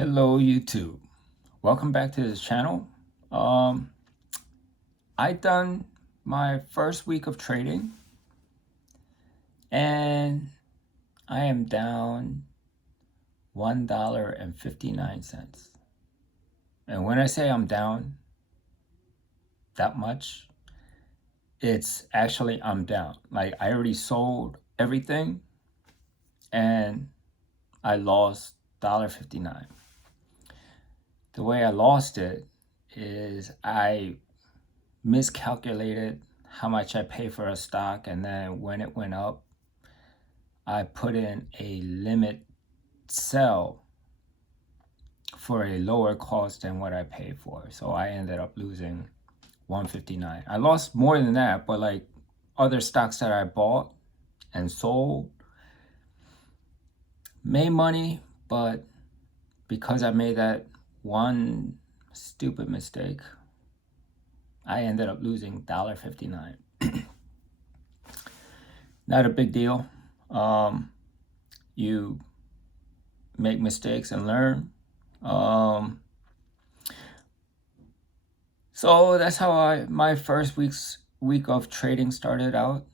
Hello YouTube, welcome back to this channel. I done my first week of trading and I am down $1.59. And when I say I'm down that much, it's actually I'm down. Like I already sold everything and I lost $1.59. The way I lost it is I miscalculated how much I pay for a stock, and then when it went up, I put in a limit sell for a lower cost than what I paid for. So I ended up losing $1.59. I lost more than that, but like other stocks that I bought and sold made money, but because I made that one stupid mistake, I ended up losing $1.59. Not a big deal. You make mistakes and learn. So that's how my first week of trading started out.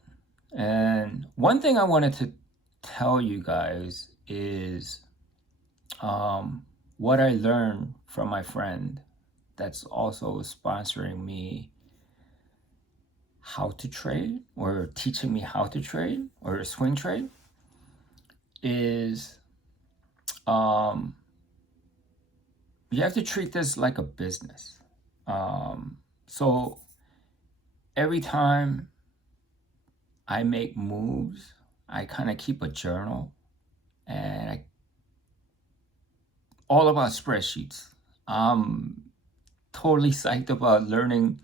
And one thing I wanted to tell you guys is what I learned from my friend that's also sponsoring me how to trade, or teaching me how to trade or swing trade, is you have to treat this like a business. So every time I make moves, I kind of keep a journal, and all about spreadsheets. I'm totally psyched about learning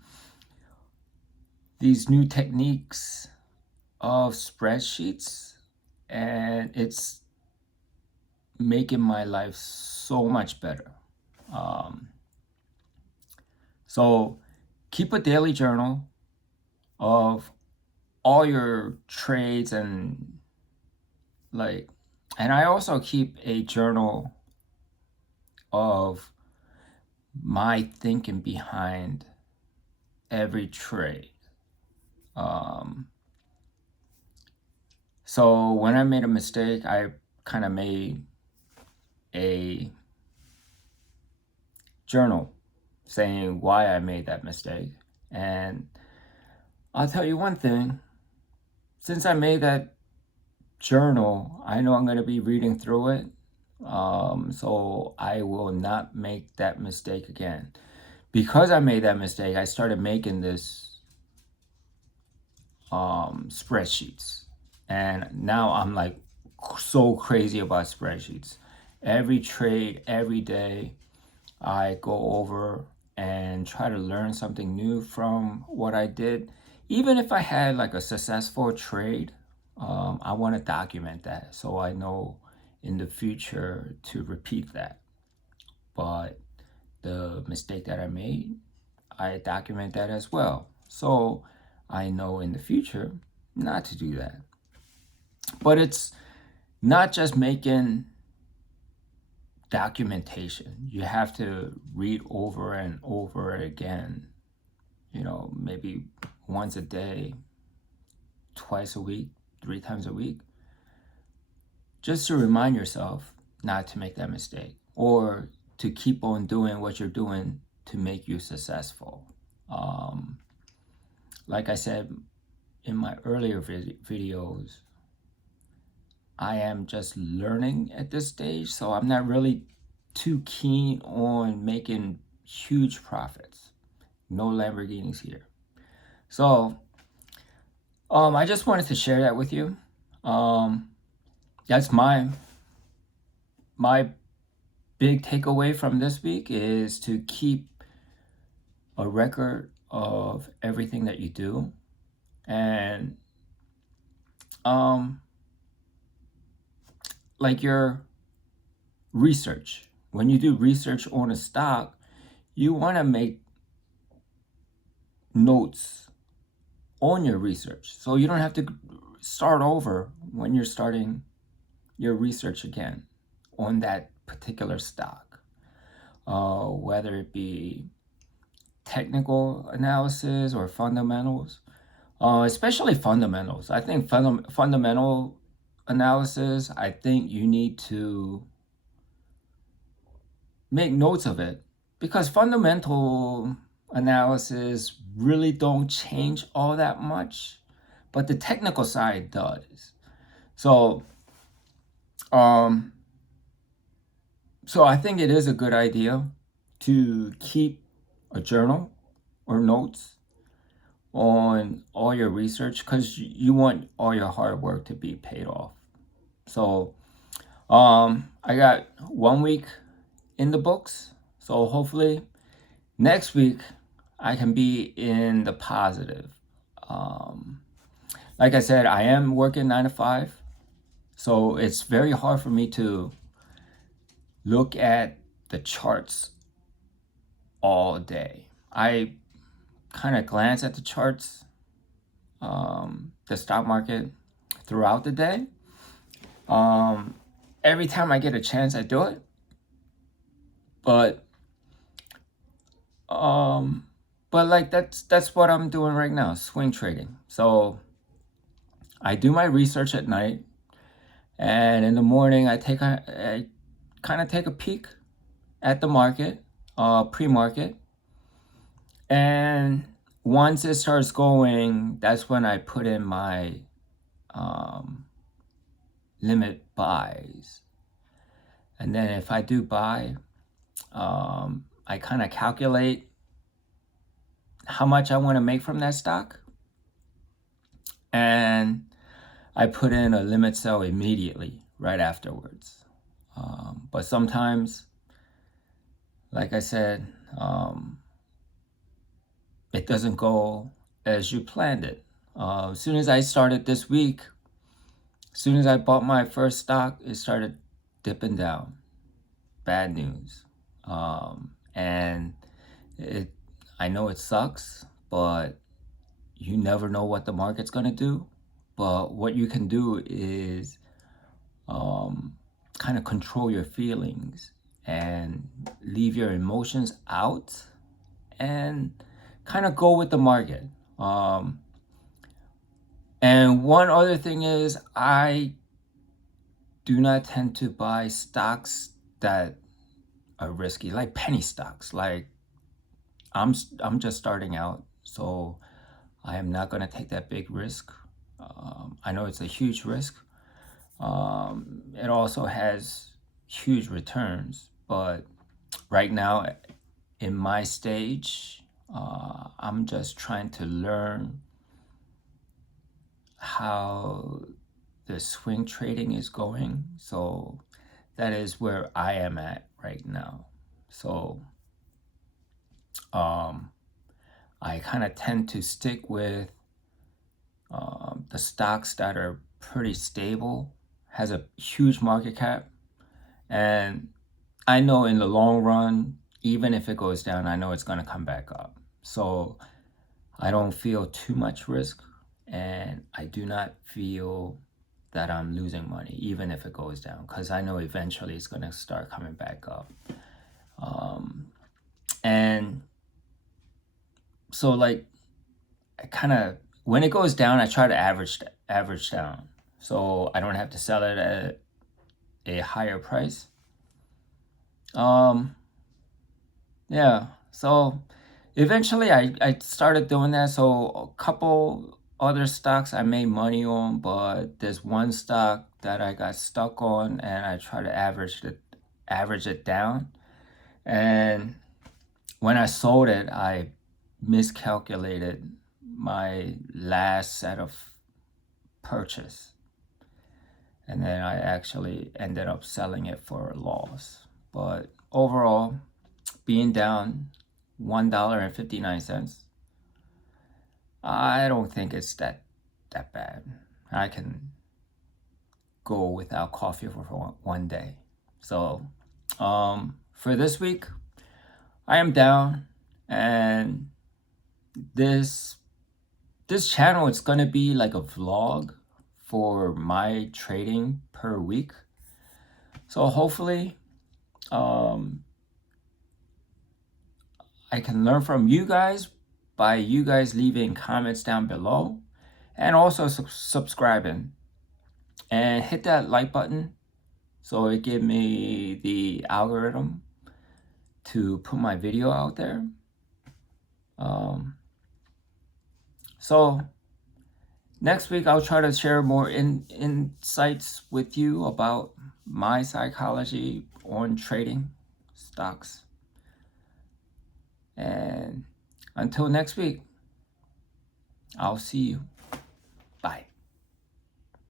these new techniques of spreadsheets, and it's making my life so much better. So keep a daily journal of all your trades, and I also keep a journal of my thinking behind every trade. So when I made a mistake, I kind of made a journal saying why I made that mistake. And I'll tell you one thing, since I made that journal, I know I'm going to be reading through it. So I will not make that mistake again. Because I made that mistake, I started making this spreadsheets. And now I'm like so crazy about spreadsheets. Every trade, every day, I go over and try to learn something new from what I did. Even if I had like a successful trade, I want to document that so I know in the future to repeat that. But the mistake that I made, I document that as well, so I know in the future not to do that. But it's not just making documentation. You have to read over and over again, maybe once a day, twice a week, 3 times a week, just to remind yourself not to make that mistake, or to keep on doing what you're doing to make you successful. Like I said in my earlier videos, I am just learning at this stage, so I'm not really too keen on making huge profits. No Lamborghinis here. So I just wanted to share that with you. That's my big takeaway from this week, is to keep a record of everything that you do. And like your research, when you do research on a stock, you want to make notes on your research, so you don't have to start over when you're starting your research again on that particular stock. whether it be technical analysis or fundamentals, especially fundamentals. I think fundamental analysis, I think you need to make notes of it, because fundamental analysis really don't change all that much, but the technical side does. So, um, so I think it is a good idea to keep a journal or notes on all your research, because you want all your hard work to be paid off. So, I got 1 week in the books. So hopefully next week I can be in the positive. Um, like I said, I am working 9 to 5. So it's very hard for me to look at the charts all day. I kind of glance at the charts, the stock market throughout the day. Every time I get a chance, I do it. But like that's what I'm doing right now, swing trading. So I do my research at night, and in the morning I kind of take a peek at the market, pre-market, and once it starts going, that's when I put in my limit buys. And then if I do buy, I kind of calculate how much I want to make from that stock, and I put in a limit sell immediately right afterwards. But sometimes, like I said, it doesn't go as you planned it. As soon as I started this week, as soon as I bought my first stock, it started dipping down. Bad news. And I know it sucks, but you never know what the market's going to do. But what you can do is kind of control your feelings and leave your emotions out and kind of go with the market. And one other thing is, I do not tend to buy stocks that are risky, like penny stocks. Like I'm just starting out, so I am not going to take that big risk. I know it's a huge risk. It also has huge returns, but right now in my stage, I'm just trying to learn how the swing trading is going. So that is where I am at right now. So I kind of tend to stick with the stocks that are pretty stable, has a huge market cap, and I know in the long run, even if it goes down, I know it's going to come back up. So I don't feel too much risk, and I do not feel that I'm losing money, even if it goes down, because I know eventually it's going to start coming back up. And so, like, I kind of, when it goes down, I try to average down, so I don't have to sell it at a higher price. Yeah, so eventually I started doing that. So a couple other stocks I made money on, but there's one stock that I got stuck on, and I try to average it down. And when I sold it, I miscalculated my last set of purchase, and then I actually ended up selling it for a loss. But overall, being down $1.59, I don't think it's that bad. I can go without coffee for one day. So for this week, I am down, and this channel, it's gonna be like a vlog for my trading per week. So hopefully I can learn from you guys by you guys leaving comments down below, and also subscribing, and hit that like button so it give me the algorithm to put my video out there. So next week I'll try to share more insights with you about my psychology on trading stocks. And until next week, I'll see you.